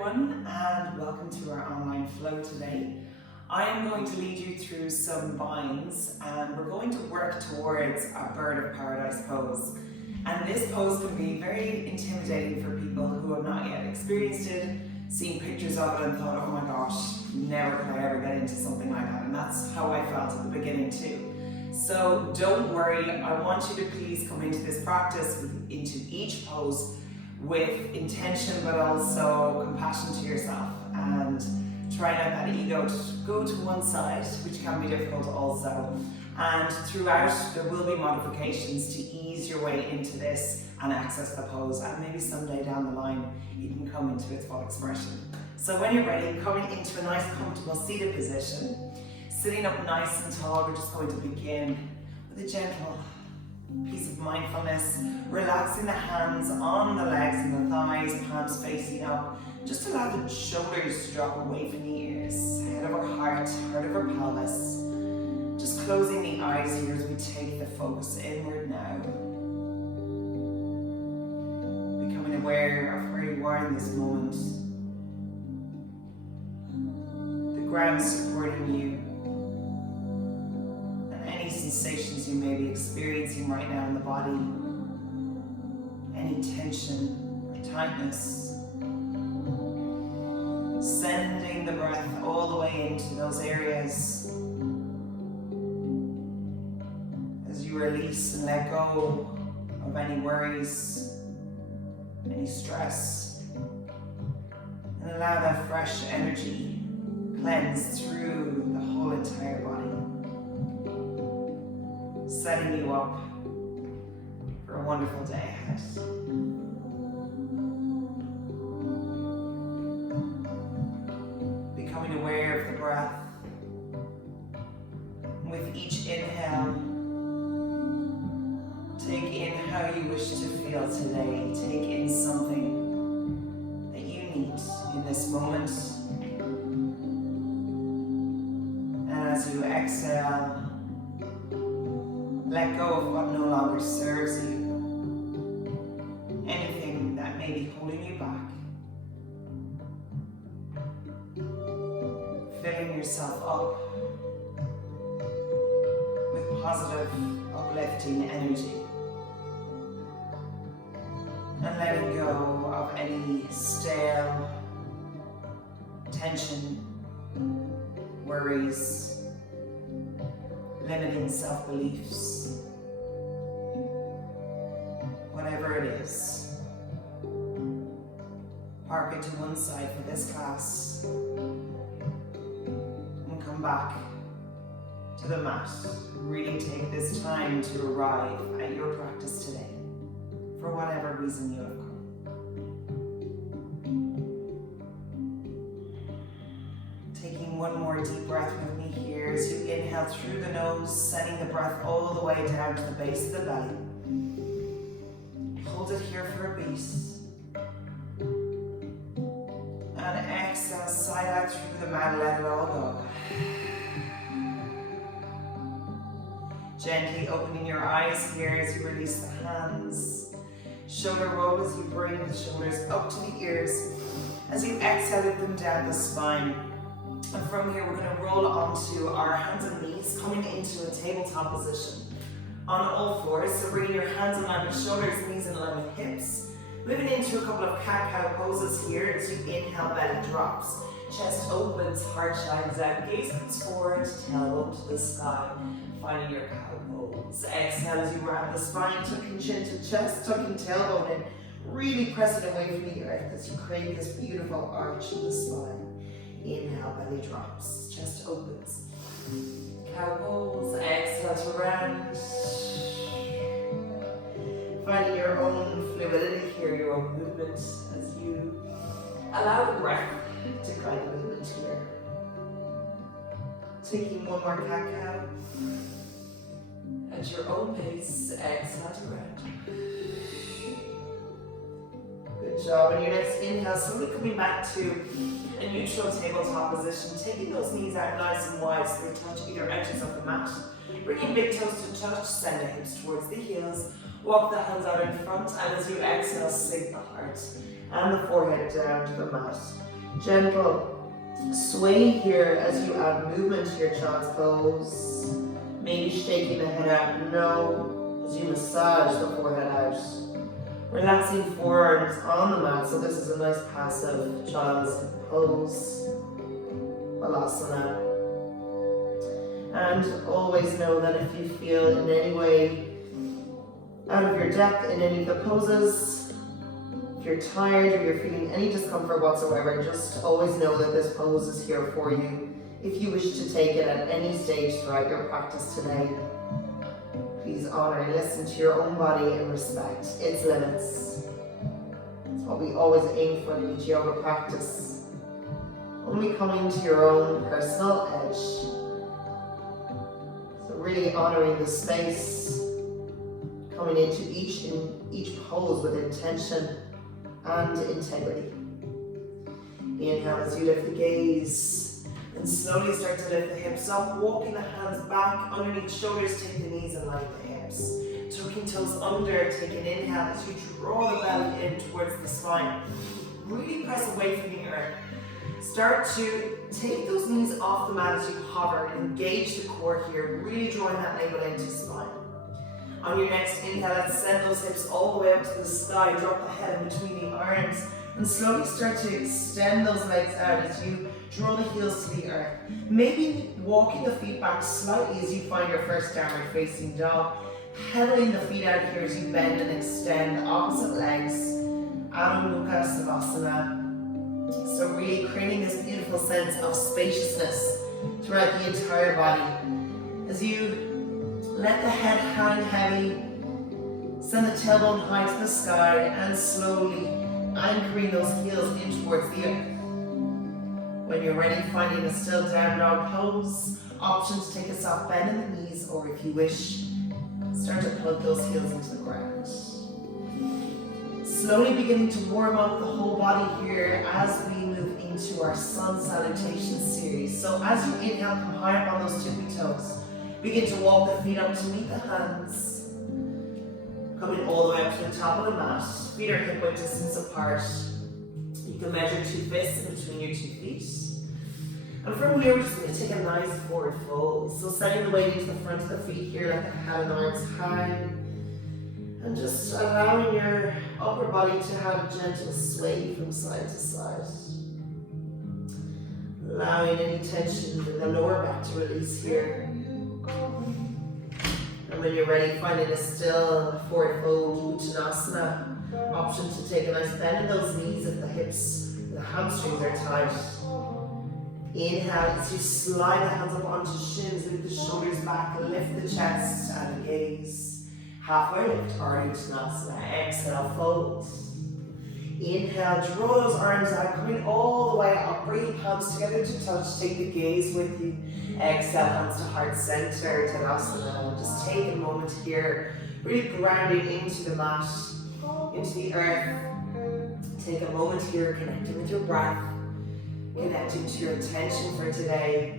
everyone, and welcome to our online flow today. I am going to lead you through some binds and we're going to work towards a bird of paradise pose. And this pose can be very intimidating for people who have not yet experienced it, seen pictures of it and thought, oh my gosh, never could I ever get into something like that. And that's how I felt at the beginning too. So don't worry, I want you to please come into this practice, into each pose with intention but also compassion to yourself, and try not that ego to go to one side, which can be difficult also. And throughout there will be modifications to ease your way into this and access the pose, and maybe someday down the line you can come into its full expression. So when you're ready, coming into a nice comfortable seated position, sitting up nice and tall, we're just going to begin with a gentle piece of mindfulness, relaxing the hands on the legs and the thighs, palms facing up. Just allow the shoulders to drop away from the ears, head over heart, heart over pelvis. Just closing the eyes here as we take the focus inward now. Becoming aware of where you are in this moment. The ground supporting you. Sensations you may be experiencing right now in the body, any tension or tightness, sending the breath all the way into those areas as you release and let go of any worries, any stress, and allow that fresh energy cleanse through the whole entire body, setting you up for a wonderful day ahead. Becoming aware of the breath. With each inhale, take in how you wish to feel today. Take in something that you need in this moment. And as you exhale, let go of what no longer serves you, anything that may be holding you back. Filling yourself up with positive, uplifting energy. And letting go of any stale tension, worries, limiting self-beliefs, whatever it is. Park it to one side for this class and come back to the mat. Really take this time to arrive at your practice today for whatever reason you have come. Taking one more deep breath with me here as you inhale through the nose, sending the breath all the way down to the base of the belly. Hold it here for a beat. And exhale, sigh out through the mouth, let it all go. Gently opening your eyes here as you release the hands. Shoulder roll as you bring the shoulders up to the ears. As you exhale, lift them down the spine. And from here, we're going to roll onto our hands and knees, coming into a tabletop position. On all fours, so bring your hands in line with shoulders, knees in line with hips. Moving into a couple of cat-cow poses here as you inhale, belly drops. Chest opens, heart shines out, gaze comes forward, tailbone to the sky, finding your cow pose. Exhale as you wrap the spine, tucking chin to chest, tucking tailbone in, really press it away from the earth as you create this beautiful arch in the spine. Inhale, belly drops, chest opens. Cow pose, exhale to round. Finding your own fluidity here, your own movement as you allow the breath to guide the movement here. Taking one more cat-cow. At your own pace, exhale to round. Good job. On your next inhale, slowly coming back to a neutral tabletop position, taking those knees out nice and wide so they touch either edges of the mat. Bringing big toes to touch, send the hips towards the heels, walk the hands out in front, and as you exhale, sink the heart and the forehead down to the mat. Gentle sway here as you add movement to your child's pose. Maybe shaking the head out no as you massage the forehead out. Relaxing forearms on the mat, so this is a nice passive child's pose, Balasana. And always know that if you feel in any way out of your depth in any of the poses, if you're tired or you're feeling any discomfort whatsoever, just always know that this pose is here for you if you wish to take it at any stage throughout your practice today. Please honor and listen to your own body and respect its limits. It's what we always aim for in each yoga practice. Only coming to your own personal edge. So really honoring the space, coming into each pose with intention and integrity. Inhale as you lift the gaze and slowly start to lift the hips up, walking the hands back underneath shoulders, take the knees and light the hips. Tucking toes under, take an inhale as you draw the belly in towards the spine. Really press away from the earth. Start to take those knees off the mat as you hover. Engage the core here, really drawing that navel into spine. On your next inhale, let's send those hips all the way up to the sky. Drop the head in between the arms and slowly start to extend those legs out as you draw the heels to the earth. Maybe walking the feet back slightly as you find your first downward facing dog. Pedaling the feet out here as you bend and extend opposite legs. Adho Mukha Savasana. So really creating this beautiful sense of spaciousness throughout the entire body. As you let the head hang heavy, send the tailbone high to the sky and slowly anchoring those heels in towards the earth. When you're ready, finding a still down dog pose. Option to take a soft bend in the knees, or if you wish, start to plug those heels into the ground. Slowly beginning to warm up the whole body here as we move into our sun salutation series. So as you inhale, come high up on those tippy toes. Begin to walk the feet up to meet the hands. Coming all the way up to the top of the mat. Feet are hip width distance apart. You can measure 2 fists in between your 2 feet. And from here, we're just going to take a nice forward fold. So setting the weight into the front of the feet here, let the head and arms hang. And just allowing your upper body to have a gentle sway from side to side. Allowing any tension in the lower back to release here. And when you're ready, finding a still forward fold, Uttanasana. Option to take a nice bend in those knees if the hips, the hamstrings are tight. Inhale as you slide the hands up onto shins, lift the shoulders back, lift the chest and gaze. Halfway lift, Ardha Uttanasana. Exhale, fold. Inhale, draw those arms out, coming all the way up. Bring palms together to touch. Take the gaze with you. Exhale, hands to heart center, Tadasana. Just take a moment here, really grounding into the mat, into the earth. Take a moment here, connecting with your breath, connecting to your intention for today.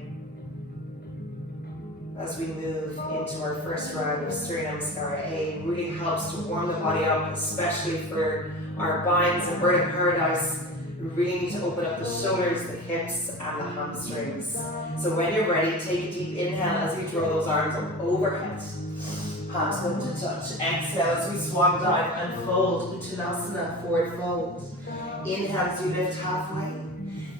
As we move into our first round of Surya Namaskara A, really helps to warm the body up, especially for our binds and bird of paradise. We really need to open up the shoulders, the hips, and the hamstrings. So when you're ready, take a deep inhale as you draw those arms up overhead. Palms come to touch. Exhale as we swan dive and fold. Uttanasana, forward fold. Inhale as you lift halfway.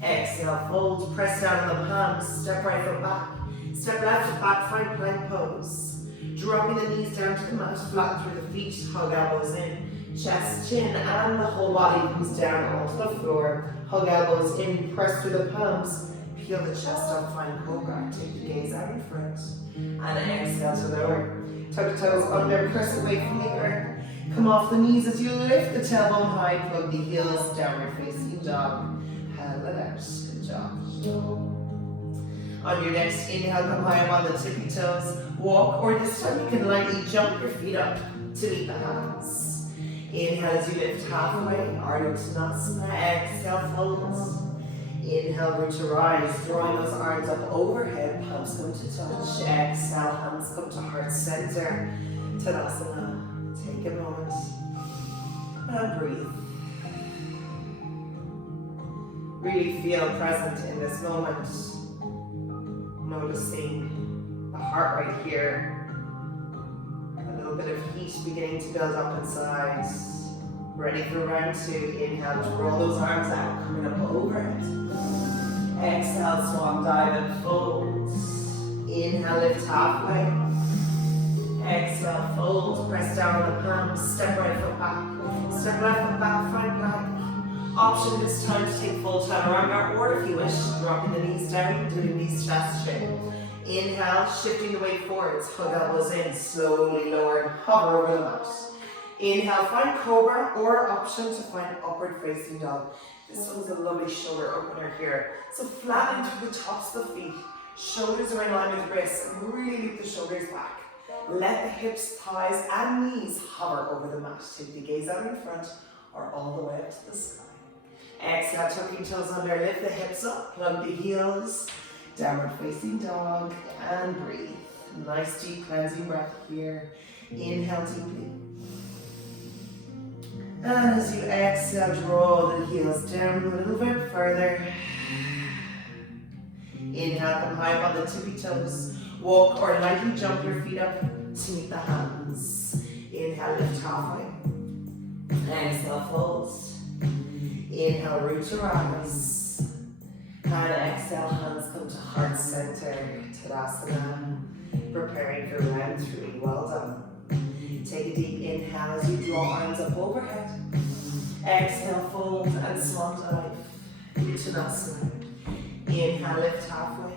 Exhale, fold. Press down on the palms. Step right foot back. Step left foot back, find plank pose. Dropping the knees down to the mat, flat through the feet, hug elbows in. Chest, chin, and the whole body comes down onto the floor. Hug elbows in, press through the palms. Peel the chest up, find cobra. Take the gaze out in front. And exhale to lower. Tuck toes under, press away from the earth. Come off the knees as you lift the tailbone high, plug the heels, downward facing dog. Pedal it out, good job. On your next inhale, come high up on the tippy toes. Walk, or this time you can lightly jump your feet up to meet the hands. Inhale as you lift halfway, Ardha Uttanasana. Exhale, fold. Inhale, root to rise, drawing those arms up overhead, palms come to touch. Exhale, hands come to heart center. Tadasana. Take a moment and breathe. Really feel present in this moment. Noticing the heart rate here. A little bit of heat beginning to build up inside. Ready for round 2. Inhale, draw those arms out, coming up overhead. Exhale, swan dive and fold. Inhale, lift halfway. Exhale, fold, press down on the palms, step right foot back, step left foot back, front plank. Option this time to take full chaturanga, or if you wish, dropping the knees down, doing knees chest straight. Inhale, shifting the weight forwards, hug elbows in, slowly lower and hover over the mat. Inhale, find cobra, or option to find upward facing dog. This one's a lovely shoulder opener here. So flatten into the tops of the feet, shoulders are in line with wrists, and really loop the shoulders back. Let the hips, thighs, and knees hover over the mat. Take the gaze out in front or all the way up to the sky. Exhale, tucking toes under, lift the hips up, plug the heels, downward facing dog, and breathe. Nice deep cleansing breath here. Inhale deeply. And as you exhale, draw the heels down a little bit further. Inhale, come high up on the tippy toes. Walk or lightly jump your feet up to meet the hands. Inhale, lift halfway. Exhale, fold. Inhale, root to rise. And exhale, hands come to heart center, Tadasana. Preparing for round 3. Well done. Take a deep inhale as you draw arms up overhead. Exhale, fold and swan dive. Uttanasana. Inhale, lift halfway.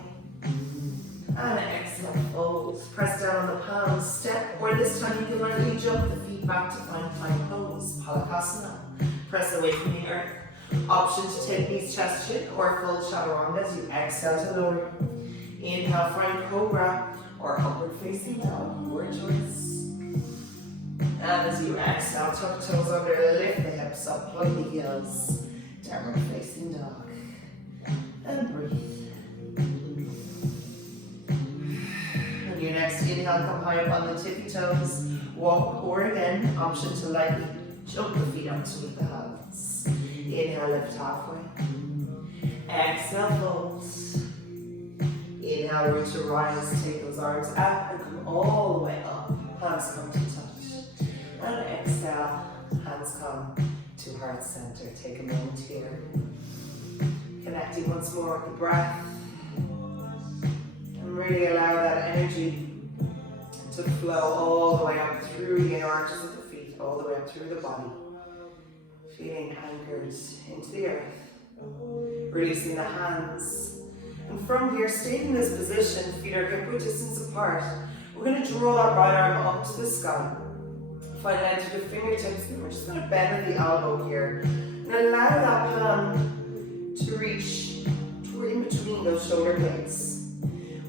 And exhale, fold. Press down on the palms, step, or this time you can lightly jump the feet back to find plank pose, Palakasana. Press away from the earth. Option to take knees, chest, chin, or full chaturanga as you exhale to lower. Inhale, find cobra, or upward facing dog, your choice. And as you exhale, tuck toes under, lift the hips up, plug the heels, downward facing dog, and breathe. On your next inhale, come high up on the tippy toes, walk, or again, option to lightly jump the feet up to meet the hands. Inhale, lift halfway. Exhale, fold. Inhale, root to rise, take those arms out and come all the way up. Hands come to touch. And exhale, hands come to heart center. Take a moment here. Connecting once more with the breath. And really allow that energy to flow all the way up through the inner arches of the feet, all the way up through the body. Feeling anchored into the earth. Releasing the hands. And from here, staying in this position, feet are hip width distance apart. We're going to draw that right arm up to the sky. Find length through the fingertips, and we're just going to bend at the elbow here. And allow that palm to reach toward in between those shoulder blades.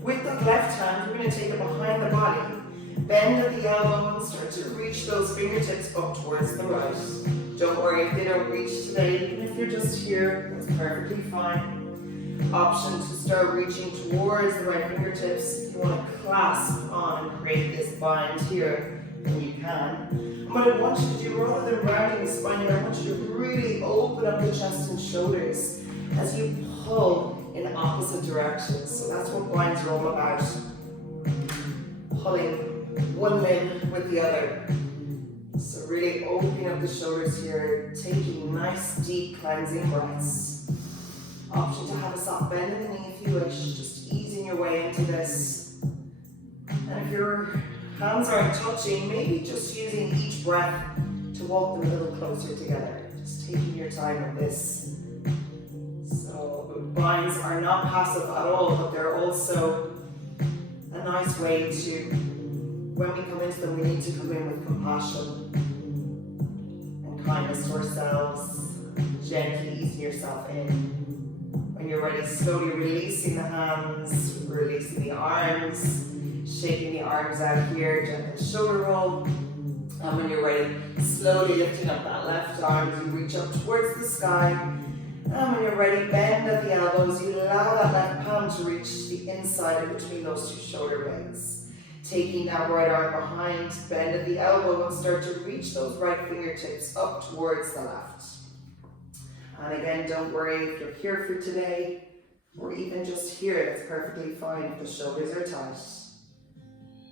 With the left hand, we're going to take it behind the body. Bend at the elbow and start to reach those fingertips up towards the right. Don't worry if they don't reach today, even if you're just here, that's perfectly fine. Option to start reaching towards the right fingertips. You want to clasp on and create this bind here when you can. And what I want you to do, rather than rounding the spine, I want you to really open up the chest and shoulders as you pull in opposite directions. So that's what binds are all about. Pulling one limb with the other. So really opening up the shoulders here, taking nice deep cleansing breaths. Option to have a soft bend in the knee if you wish, just easing your way into this. And if your hands aren't touching, maybe just using each breath to walk them a little closer together. Just taking your time with this. So binds are not passive at all, but they're also a nice way to, when we come into them, we need to come in with compassion and kindness to ourselves, gently easing yourself in. When you're ready, slowly releasing the hands, releasing the arms, shaking the arms out here, gentle shoulder roll. And when you're ready, slowly lifting up that left arm as you reach up towards the sky. And when you're ready, bend at the elbows. You allow that left palm to reach the inside in between those two shoulder blades. Taking that right arm behind, bend at the elbow and start to reach those right fingertips up towards the left. And again, don't worry if you're here for today, or even just here, that's perfectly fine if the shoulders are tight.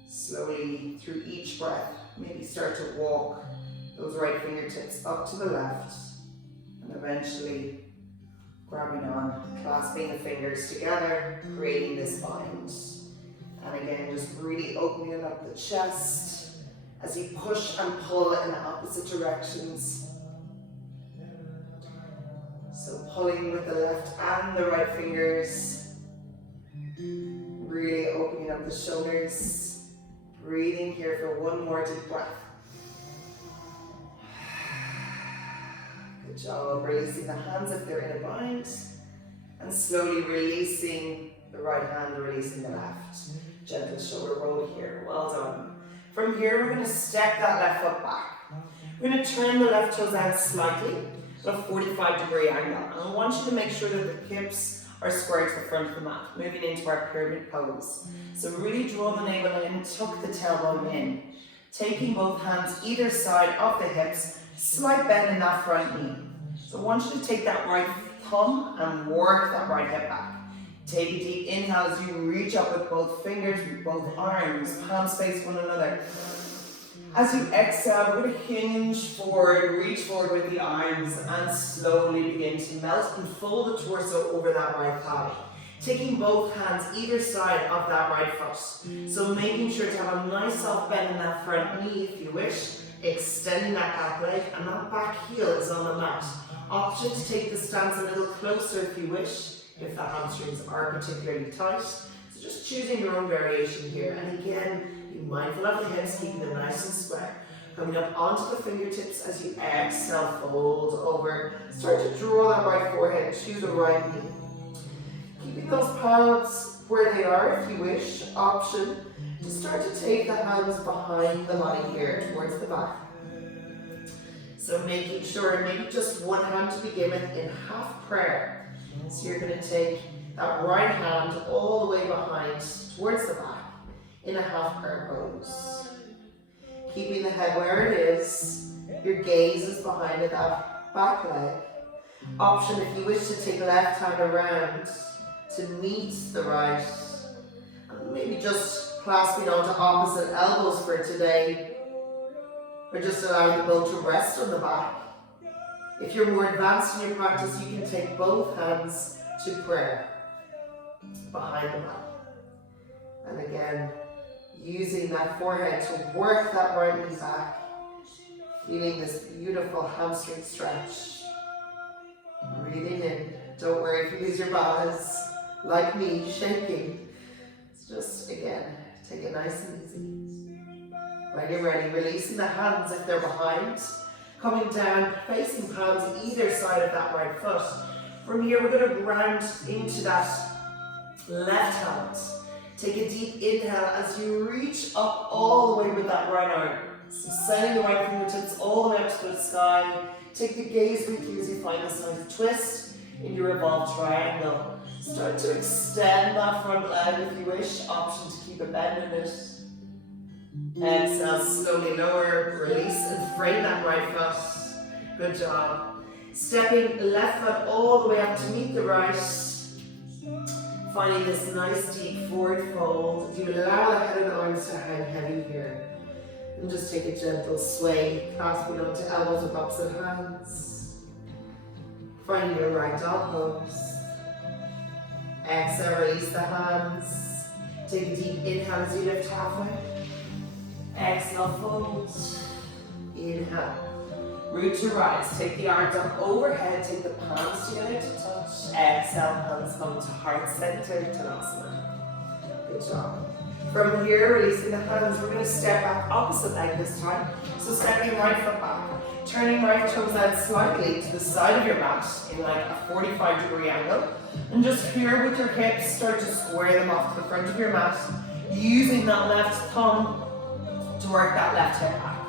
Slowly through each breath, maybe start to walk those right fingertips up to the left, and eventually grabbing on, clasping the fingers together, creating this bind. And again, just really opening up the chest as you push and pull in opposite directions. So pulling with the left and the right fingers, really opening up the shoulders, breathing here for one more deep breath. Good job, releasing the hands if they're in a bind, and slowly releasing the right hand, releasing the left. Gentle shoulder roll here, well done. From here, we're going to step that left foot back. We're going to turn the left toes out slightly, at a 45-degree angle. And I want you to make sure that the hips are square to the front of the mat, moving into our pyramid pose. So really draw the navel in, tuck the tailbone in. Taking both hands either side of the hips, slight bend in that front knee. So I want you to take that right thumb and work that right hip back. Take a deep inhale as you reach up with both fingers, with both arms, palms face one another. As you exhale, we're going to hinge forward, reach forward with the arms, and slowly begin to melt and fold the torso over that right thigh. Taking both hands either side of that right foot. So making sure to have a nice soft bend in that front knee if you wish. Extending that back leg, and that back heel is on the mat. Option to take the stance a little closer if you wish, if the hamstrings are particularly tight. So just choosing your own variation here. And again, be mindful of the hips, keeping them nice and square. Coming up onto the fingertips as you exhale, fold over. Start to draw that right forehead to the right knee. Keeping those palms where they are if you wish. Option to start to take the hands behind the body here towards the back. So making sure maybe just one hand to be given in half prayer. So you're going to take that right hand all the way behind towards the back in a half prayer pose. Keeping the head where it is, your gaze is behind that back leg. Option if you wish to take left hand around to meet the right. And maybe just clasping onto opposite elbows for today. Or just allowing the both to rest on the back. If you're more advanced in your practice, you can take both hands to prayer behind the back. And again, using that forehead to work that right knee back, feeling this beautiful hamstring stretch. Breathing in. Don't worry if you lose your balance, like me, shaking. It's just, again, take it nice and easy. When you're ready, releasing the hands if they're behind. Coming down, facing palms either side of that right foot. From here, we're going to ground into that left hand. Take a deep inhale as you reach up all the way with that right arm. So sending the right fingertips all the way up to the sky. Take the gaze with you as you find this nice twist in your revolved triangle. Start to extend that front leg if you wish. Option to keep a bend in it. Exhale, slowly lower, release and frame that right foot. Good job. Stepping left foot all the way up to meet the right. Finding this nice deep forward fold. You allow the head and arms to hang heavy here. And just take a gentle sway, clasping onto elbows with opposite hands. Finding your right dog pose. Exhale, release the hands. Take a deep inhale as you lift halfway. Exhale, fold. Inhale. Root to rise. Take the arms up overhead. Take the palms together to touch. Exhale, hands come to heart center, Tadasana. Good job. From here, releasing the hands, we're going to step back opposite leg this time. So stepping right foot back. Turning right toes out slightly to the side of your mat in like a 45-degree angle. And just here with your hips, start to square them off to the front of your mat. Using that left thumb to work that left hip back.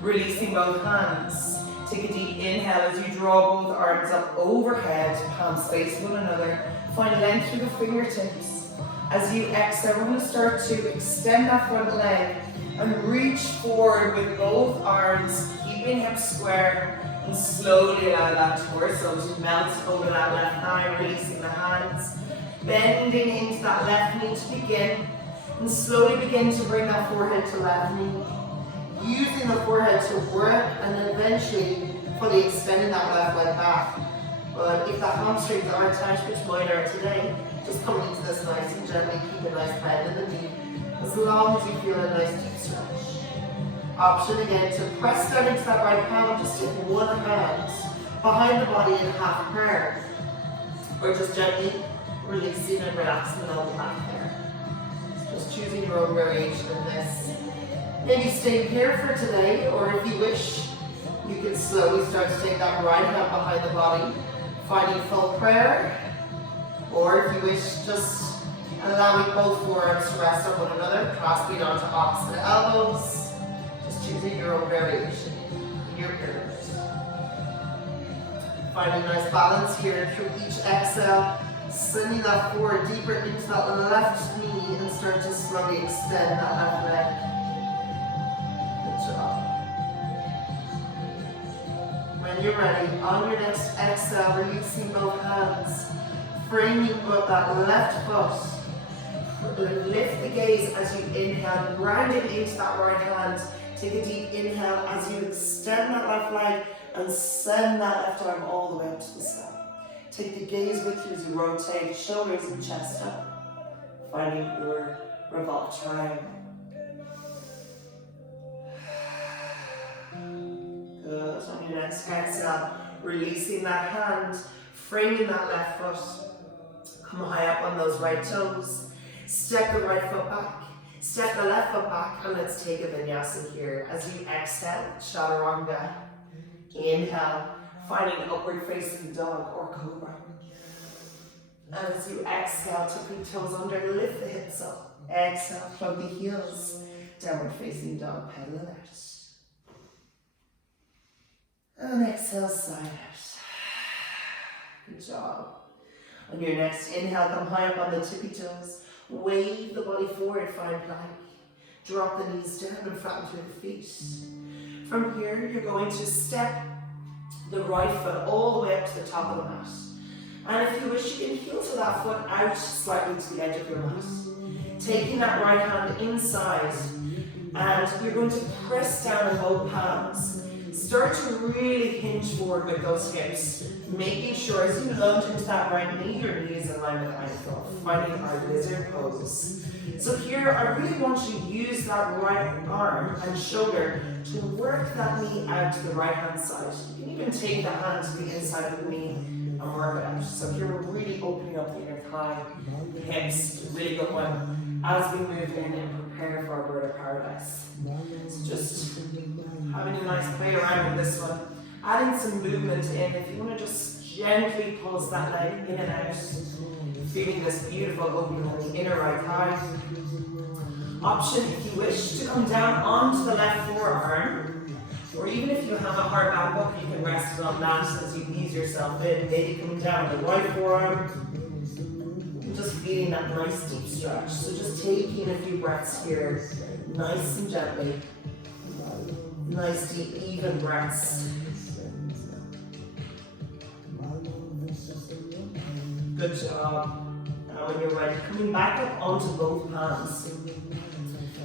Releasing both hands. Take a deep inhale as you draw both arms up overhead, palms face one another. Find length through the fingertips. As you exhale, we're going to start to extend that front leg and reach forward with both arms, keeping hips square, And slowly allow that torso to melt over that left thigh, releasing the hands. Bending into that left knee to begin. And slowly begin to bring that forehead to left knee. Using the forehead to work and then eventually fully extending that left leg back. But if the hamstrings are attached, which mine are today, just come into this nice and gently, keep a nice bend in the knee. As long as you feel a nice deep stretch. Option again to press down into that right palm, just take one hand behind the body in half prayer. Or just gently releasing and relaxing the lower back there. Just choosing your own variation in this. Maybe stay here for today, or if you wish, you can slowly start to take that right hand behind the body, finding full prayer. Or if you wish, just allowing both forearms to rest on one another, clasping onto opposite elbows. Just choosing your own variation in your pyramid. Find a nice balance here through each exhale, sending that forward deeper into that left knee and start to slowly extend that left leg. Good job. When you're ready, on your next exhale, releasing both hands, framing both that left foot. Lift the gaze as you inhale, grounding into that right hand. Take a deep inhale as you extend that left leg and send that left arm all the way up to the sky. Take the gaze with you as you rotate shoulders and chest up, finding your revolved triangle. Good. On your next exhale, releasing that hand, framing that left foot. Come high up on those right toes. Step the right foot back. Step the left foot back, and let's take a vinyasa here. As you exhale, chaturanga. Inhale, finding upward facing dog or cobra. And as you exhale, tipping toes under, lift the hips up. Exhale, plug the heels. Downward facing dog, pedal it out. And exhale, side out. Good job. On your next inhale, come high up on the tippy toes. Wave the body forward, find plank. Drop the knees down and flatten through the feet. From here, you're going to step the right foot all the way up to the top of the mat. And if you wish, you can heel to that foot out slightly to the edge of your mat. Taking that right hand inside, and you're going to press down on both palms. Start to really hinge forward with those hips, making sure as you lunge into that right knee, your knee is in line with ankle, finding our lizard pose. So here, I really want you to use that right arm and shoulder to work that knee out to the right hand side. You can even take the hand to the inside of the knee and work it out. So here, we're really opening up the inner thigh, the hips, a really good one, as we move in and prepare for our bird of paradise. So just having a nice play around with this one. Adding some movement in. If you want to just gently pulse that leg in and out. Feeling this beautiful opening of the inner right thigh. Option, if you wish, to come down onto the left forearm. Or even if you have a hard back hook, you can rest it on that as you ease yourself in. Maybe coming down on the right forearm. And just feeling that nice deep stretch. So just taking a few breaths here. Nice and gently. Nice, deep, even breaths. Good job. Now when you're ready, coming back up onto both palms.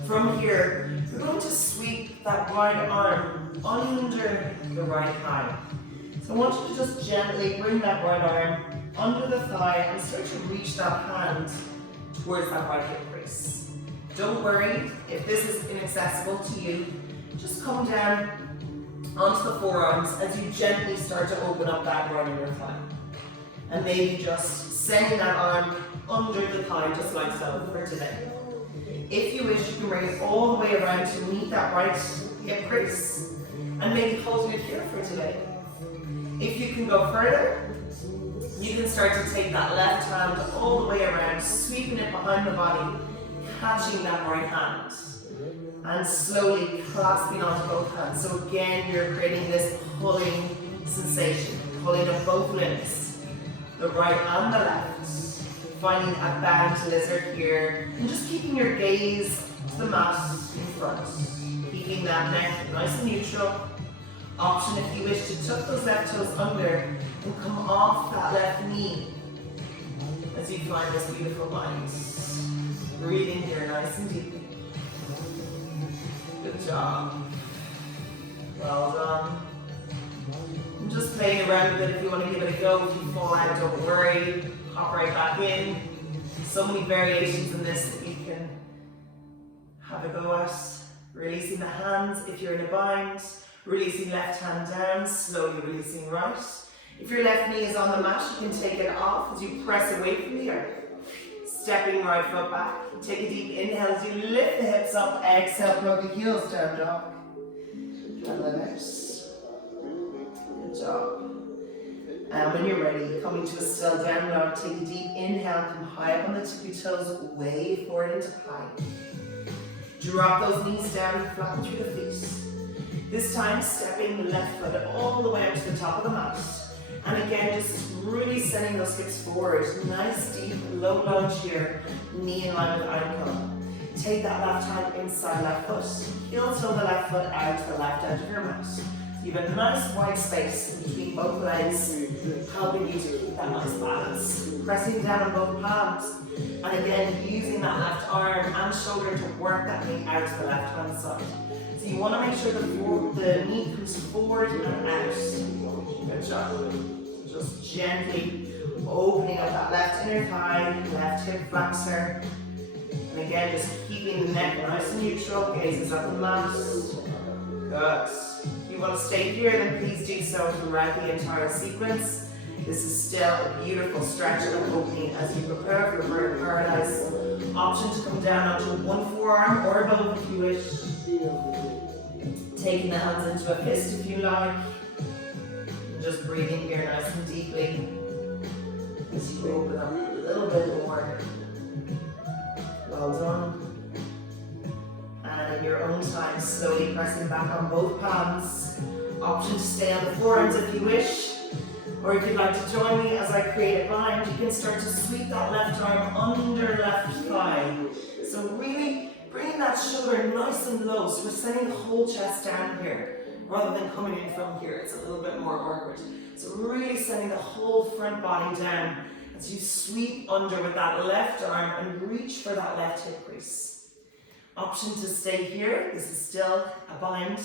From here, you're going to sweep that right arm under the right thigh. So I want you to just gently bring that right arm under the thigh and start to reach that hand towards that right hip crease. Don't worry if this is inaccessible to you. Just come down onto the forearms as you gently start to open up that right inner thigh. And maybe just sending that arm under the thigh, just like so for today. If you wish, you can bring it all the way around to meet that right hip crease. And maybe holding it here for today. If you can go further, you can start to take that left hand all the way around, sweeping it behind the body, catching that right hand. And slowly clasping onto both hands. So again, you're creating this pulling sensation, pulling of both limbs, the right and the left. Finding a bound lizard here, and just keeping your gaze to the mat in front. Keeping that neck nice and neutral. Option if you wish to tuck those left toes under and come off that left knee as you find this beautiful bind. Breathe in here nice and deeply. Good job. Well done. I'm just playing around with it. If you want to give it a go, if you fall out, don't worry. Hop right back in. So many variations in this that you can have a go at. Releasing the hands if you're in a bind. Releasing left hand down, slowly releasing right. If your left knee is on the mat, you can take it off as you press away from the earth. Stepping right foot back. Take a deep inhale as you lift the hips up. Exhale, plug the heels down, dog. And then out. Good job. And when you're ready, coming to a still down dog, take a deep inhale, come high up on the tippy toes, way forward into plank. Drop those knees down, flatten through the face. This time, stepping the left foot all the way up to the top of the mat. And again, just really sending those hips forward. Nice, deep, low lunge here, knee in line with ankle. Take that left hand inside left foot. Heel toe the left foot out to the left edge of your mat. So you have a nice wide space between both legs, helping you to keep that nice balance. Pressing down on both palms. And again, using that left arm and shoulder to work that knee out to the left hand side. So you want to make sure the knee comes forward and out. Good job. Just gently opening up that left inner thigh, left hip flexor. And again, just keeping the neck nice and neutral, gazes up the mat. Good. If you want to stay here, then please do so throughout the entire sequence. This is still a beautiful stretch and opening as you prepare for Bird of Paradise. Option to come down onto one forearm or above if you wish. Taking the hands into a fist if you like. And just breathing here nice and deeply as you open up a little bit more. Well done. And in your own time, slowly pressing back on both palms. Option to stay on the forearms if you wish. Or if you'd like to join me as I create a bind, you can start to sweep that left arm under left thigh. So really bringing that shoulder nice and low, so we're sending the whole chest down here, rather than coming in from here. It's a little bit more awkward. So really sending the whole front body down as you sweep under with that left arm and reach for that left hip crease. Option to stay here. This is still a bind.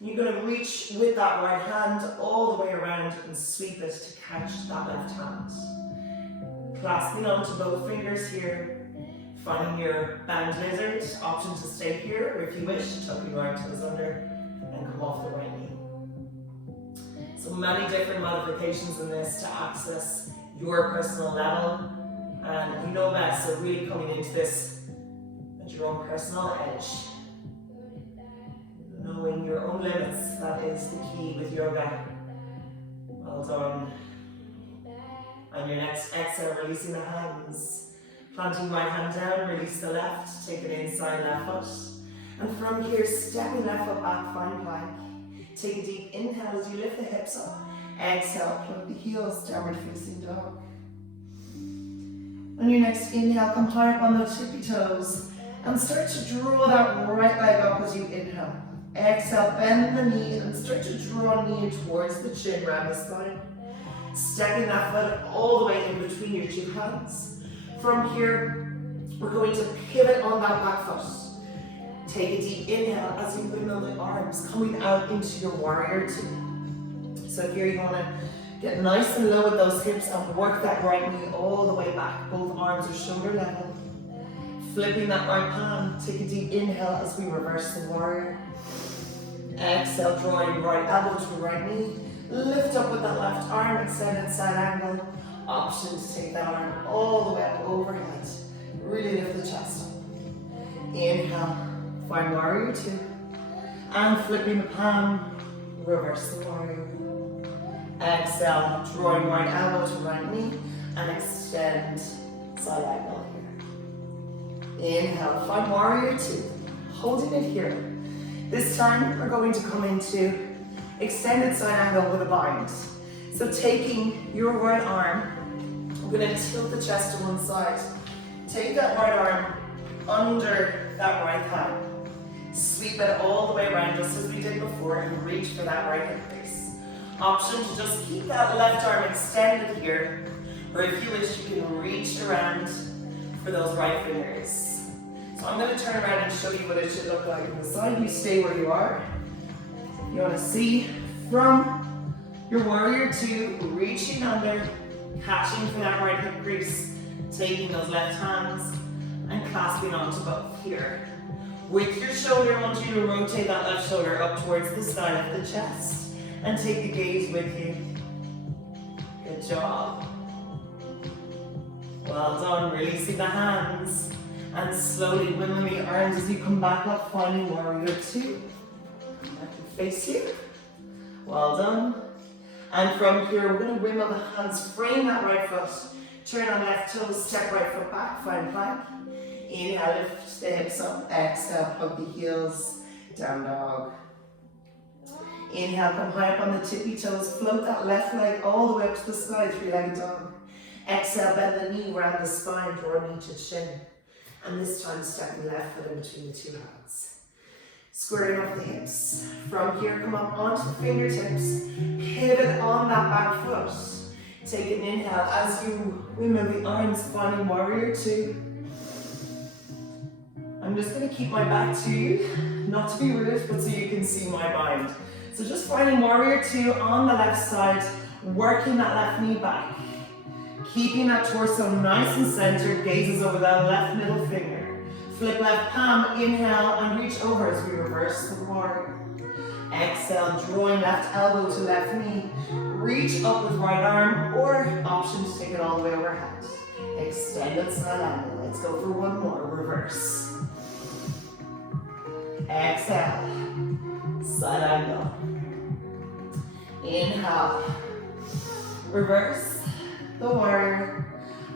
You're going to reach with that right hand all the way around and sweep it to catch that left hand. Clasping onto both fingers here, finding your band lizard. Option to stay here, or if you wish, tuck your right toes under and come off the right knee. So many different modifications in this to access your personal level, and you know best, so really coming into this at your own personal edge. Knowing your own limits, that is the key with yoga. Well done. On your next exhale, releasing the hands. Planting right hand down, release the left, take it inside left foot. And from here, stepping left foot back, find plank. Take a deep inhale as you lift the hips up. Exhale, plug the heels, downward facing dog. On your next inhale, come high up on those tippy toes and start to draw that right leg up as you inhale. Exhale, bend the knee and start to draw knee towards the chin, round the spine. Stepping that foot all the way in between your two hands. From here, we're going to pivot on that back foot. Take a deep inhale as you wiggle the arms, coming out into your warrior two. So here you want to get nice and low with those hips and work that right knee all the way back. Both arms are shoulder level. Flipping that right palm, take a deep inhale as we reverse the warrior. Exhale, drawing right elbow to right knee. Lift up with that left arm, extended side angle. Option to take that arm all the way up overhead. Really lift the chest up. Inhale, find warrior two. And flipping the palm, reverse the warrior. Exhale, drawing right elbow to right knee. And extend side angle here. Inhale, find warrior two. Holding it here. This time, we're going to come into extended side angle with a bind. So taking your right arm, we're going to tilt the chest to one side. Take that right arm under that right thigh. Sweep it all the way around just as we did before and reach for that right hip crease. Option to just keep that left arm extended here, or if you wish, you can reach around for those right fingers. So I'm going to turn around and show you what it should look like on the side. You stay where you are. You want to see from your warrior two, reaching under, catching for that right hip crease, taking those left hands and clasping onto both here. With your shoulder, I want you to rotate that left shoulder up towards the sky of the chest and take the gaze with you. Good job. Well done. Releasing the hands and slowly wiggling the arms as you come back up, finding warrior two. I can face you. Well done. And from here, we're going to wiggle the hands, frame that right foot, turn on left toes, step right foot back, find plank. Inhale, lift the hips up, exhale, hug the heels, down dog. Inhale, come high up on the tippy toes, float that left leg all the way up to the sky, three-legged dog. Exhale, bend the knee around the spine, draw knee to chin. And this time, step the left foot in between the two hands. Squaring off the hips. From here, come up onto the fingertips, pivot on that back foot. Take an inhale as you wimble the arms, finding warrior two. I'm just going to keep my back to you, not to be rude, but so you can see my mind. So just finding warrior two on the left side, working that left knee back. Keeping that torso nice and centered, gazes over that left middle finger. Flip left palm, inhale, and reach over as we reverse the warrior. Exhale, drawing left elbow to left knee. Reach up with right arm, or option to take it all the way overhead. Extended side angle. Let's go for one more, reverse. Exhale, side angle. Inhale, reverse the warrior.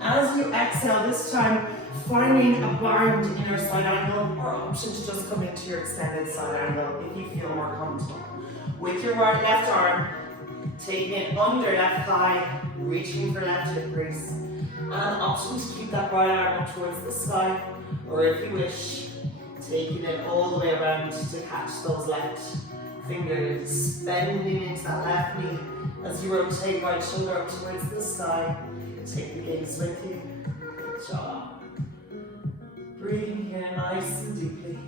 As you exhale, this time finding a bind in your side angle, or option to just come into your extended side angle if you feel more comfortable. With your right left arm, taking it under left thigh, reaching for left hip crease. And option to keep that right arm up towards the sky, or if you wish, taking it all the way around to catch those left fingers, bending into that left knee as you rotate right shoulder up towards the sky. Take the gaze with you. Good job. Breathing here nice and deeply.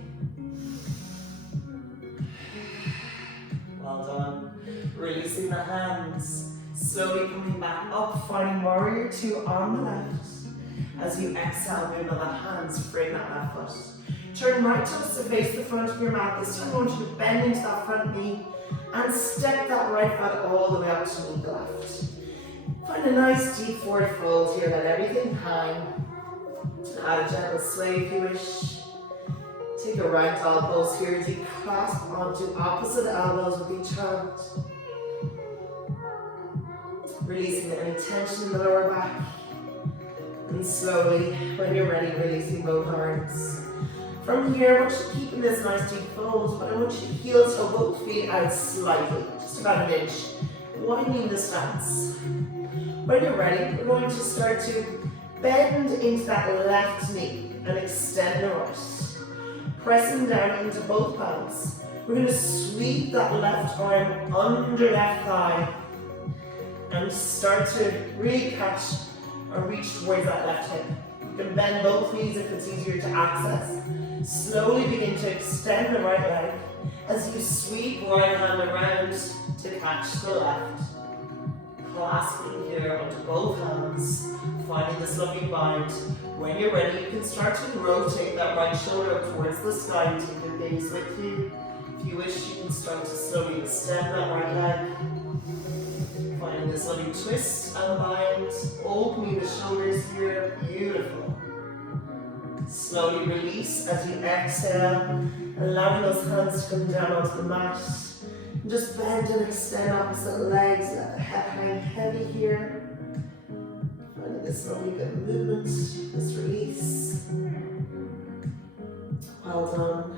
Well done. Releasing the hands, slowly coming back up, finding warrior two on the left. As you exhale, wiggle the hands, frame that left foot. Turn right toes to face the front of your mat. This time I want you to bend into that front knee and step that right foot all the way up to meet the left. Find a nice deep forward fold here, let everything hang. Add a gentle sway if you wish. Take a right elbows here as you clasp onto opposite elbows with each hand. Releasing any tension in the lower back. And slowly, when you're ready, releasing both arms. From here, I want you to keep in this nice deep fold, but I want you to heel toe both feet out slightly, just about an inch, widening the stance. When you're ready, we're going to start to bend into that left knee and extend the right. Pressing down into both palms. We're going to sweep that left arm under left thigh and start to really catch or reach towards that left hip. You can bend both knees if it's easier to access. Slowly begin to extend the right leg as you sweep right hand around to catch the left. Clasping here onto both hands, finding this lovely bind. When you're ready, you can start to rotate that right shoulder up towards the sky and take your gaze with you. If you wish, you can start to slowly extend that right leg. Finding this lovely twist and bind, opening the shoulders here, beautiful. Slowly release as you exhale, allowing those hands to come down onto the mat. And just bend and extend opposite legs, let the head hang heavy here. Finding this lovely bit of movement, this release. Well done.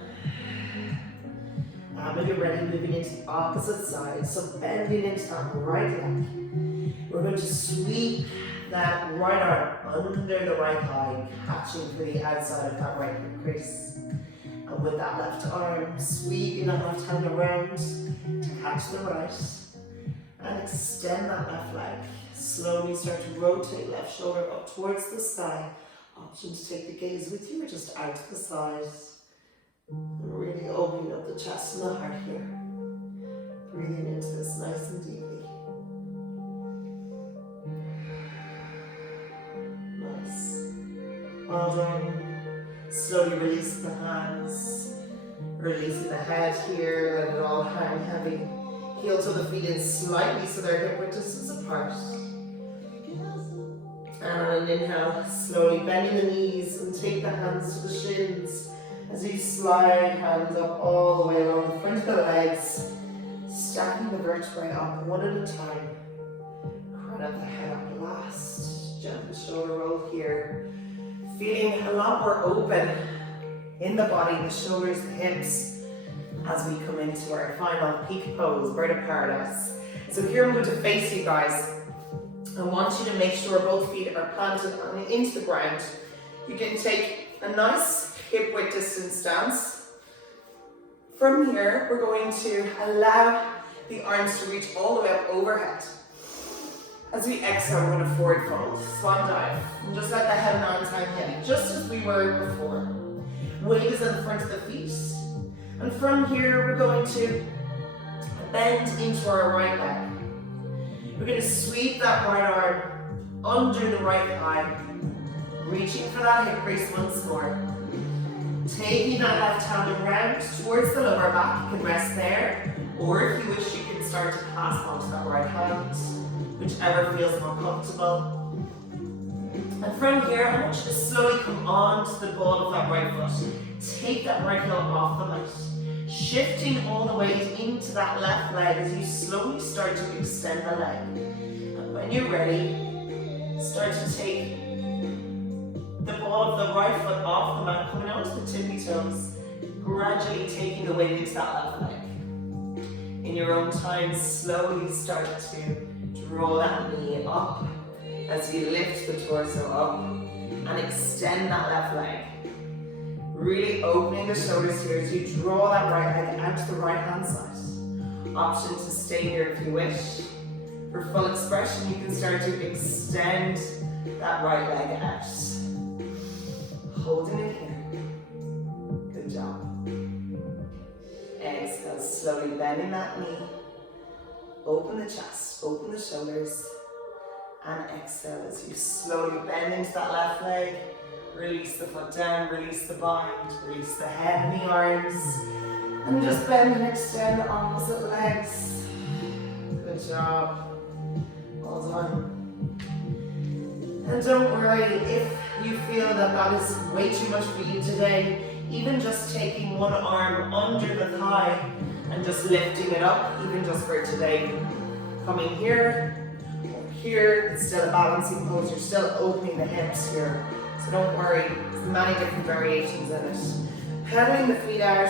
When you're ready, moving into the opposite side, so bending into that right leg. We're going to sweep that right arm under the right thigh, catching for the outside of that right hip crease. And with that left arm, sweeping that left hand around to catch the right. And extend that left leg. Slowly start to rotate left shoulder up towards the sky. Option to take the gaze with you or just out to the side. And really opening up the chest and the heart here. Breathing into this nice and deeply. Nice. Well done. Slowly release the hands. Releasing the head here, let it all hang heavy. Heel to the feet in slightly so they're hip width distance apart. And on an inhale, slowly bending the knees and take the hands to the shins as you slide hands up all the way along the front of the legs, stacking the vertebrae up one at a time. Crown of the head up last. Gentle shoulder roll here. Feeling a lot more open in the body, the shoulders, the hips, as we come into our final peak pose, bird of paradise. So here I'm going to face you guys. I want you to make sure both feet are planted into the ground. You can take a nice hip width distance stance. From here, we're going to allow the arms to reach all the way up overhead. As we exhale, we're going to forward fold, swan dive, and just let the head and arms hang heavy, just as we were before. Weight is in the front of the feet. And from here, we're going to bend into our right leg. We're going to sweep that right arm under the right thigh, reaching for that hip crease once more. Taking that left hand around towards the lower back, you can rest there, or if you wish, you can start to clasp onto that right hand, whichever feels more comfortable. And from here, I want you to slowly come onto the ball of that right foot. Take that right heel off the mat, shifting all the weight into that left leg as you slowly start to extend the leg. And when you're ready, start to take the ball of the right foot off the mat, coming onto the tippy toes, gradually taking the weight into that left leg. In your own time, slowly start to draw that knee up as you lift the torso up and extend that left leg. Really opening the shoulders here as you draw that right leg out to the right hand side. Option to stay here if you wish. For full expression, you can start to extend that right leg out. Holding it here. Good job. Exhale, slowly bending that knee. Open the chest, open the shoulders. And exhale as you slowly bend into that left leg. Release the foot down, release the bind, release the head and the arms. And just bend and extend the opposite legs. Good job. Well done. And don't worry if you feel that that is way too much for you today. Even just taking one arm under the thigh and just lifting it up, even just for today. Coming here, here, it's still a balancing pose, you're still opening the hips here. So don't worry, there's many different variations in it. Pedaling the feet out,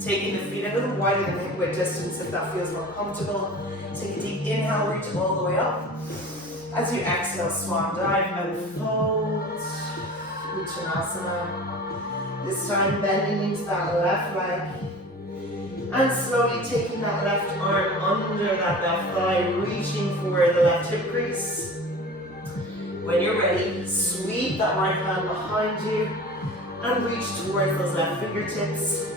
taking the feet a little wider than hip width distance if that feels more comfortable. Take a deep inhale, reach all the way up. As you exhale, swan dive and fold, Uttanasana. This time bending into that left leg. And slowly taking that left arm under that left thigh, reaching for the left hip crease. When you're ready, sweep that right hand behind you and reach towards those left fingertips,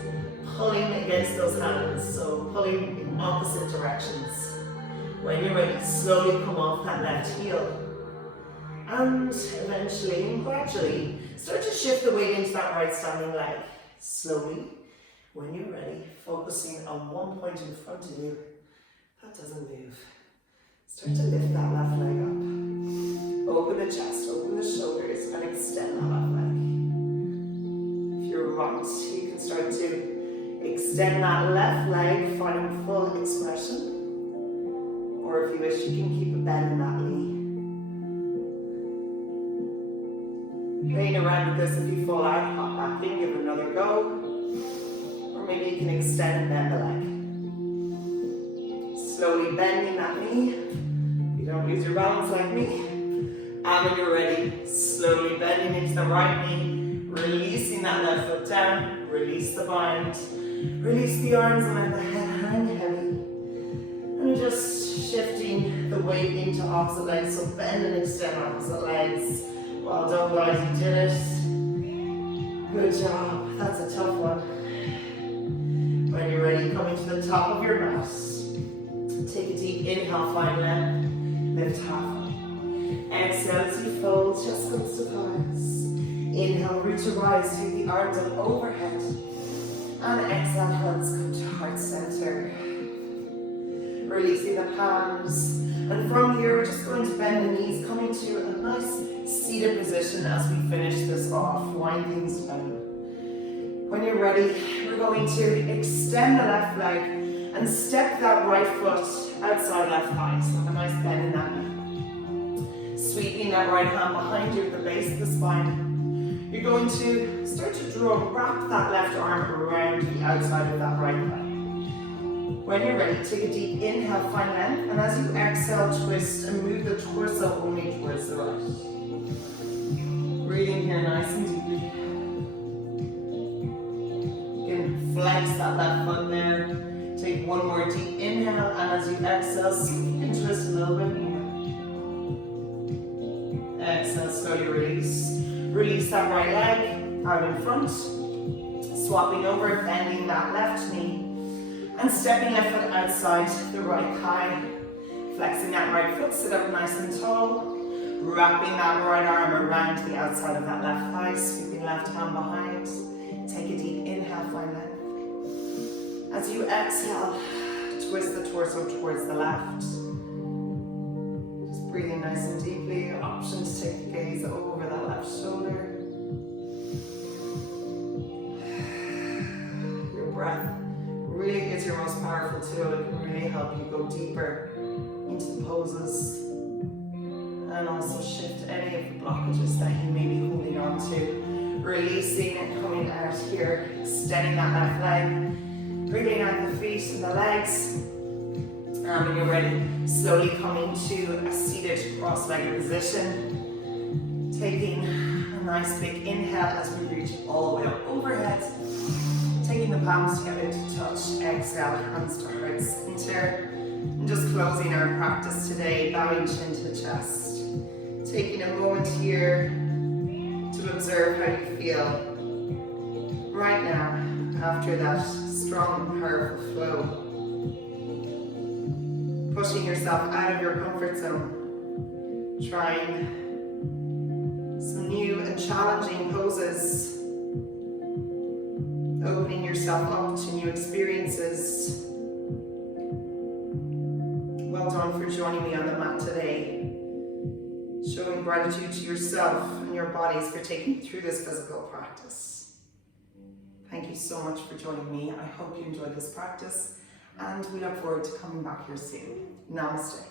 pulling against those hands, so pulling in opposite directions. When you're ready, slowly come off that left heel. And eventually and gradually, start to shift the weight into that right standing leg. Slowly. When you're ready, focusing on one point in front of you, that doesn't move. Start to lift that left leg up. Open the chest, open the shoulders, and extend that left leg. If you're right, you can start to extend that left leg, finding full expression. Or if you wish, you can keep a bend in that knee. Playing around with this, if you fall out, hop back in, give it another go. Maybe you can extend and bend the leg. Slowly bending that knee. You don't lose your balance like me. And when you're ready, slowly bending into the right knee, Releasing that left foot down, release the bind, release the arms and let the head hang heavy. And just shifting the weight into opposite legs, so bend and extend opposite legs. Well done guys, you did it. Good job, that's a tough one. When you're ready, coming to the top of your mat. Take a deep inhale, find length, lift halfway. Exhale as you fold, chest comes to thighs. Inhale, root to rise, take the arms up overhead. And exhale, hands come to heart center. Releasing the palms. And from here, we're just going to bend the knees, coming to a nice seated position as we finish this off. Wind things down. When you're ready, we're going to extend the left leg and step that right foot outside left thigh. So have a nice bend in that knee. Sweeping that right hand behind you at the base of the spine. You're going to start to wrap that left arm around the outside of that right thigh. When you're ready, take a deep inhale, find length, and as you exhale, twist and move the torso only towards the right. Breathing here nice and deeply. You can flex that left foot there. Take one more deep inhale, and as you exhale, see if you can twist a little bit more. Exhale, slowly release. Release that right leg out in front. Swapping over, bending that left knee. And stepping left foot outside the right thigh. Flexing that right foot, sit up nice and tall. Wrapping that right arm around the outside of that left thigh. Sweeping left hand behind. Take a deep inhale, find length. As you exhale, twist the torso towards the left. Just breathing nice and deeply. Option to take the gaze over that left shoulder. Your breath really is your most powerful tool. It can really help you go deeper into the poses and also shift any of the blockages that you may be holding on to. Releasing and coming out here, extending that left leg, breathing out the feet and the legs. And when you're ready, slowly coming to a seated cross-legged position. Taking a nice big inhale as we reach all the way up overhead. Taking the palms together to touch, exhale, hands to heart center. And just closing our practice today, bowing chin to the chest. Taking a moment here to observe how you feel right now after that strong, powerful flow. Pushing yourself out of your comfort zone. Trying some new and challenging poses. Opening yourself up to new experiences. Well done for joining me on the mat today. Showing gratitude to yourself and your bodies for taking you through this physical practice. Thank you so much for joining me. I hope you enjoyed this practice and we look forward to coming back here soon. Namaste.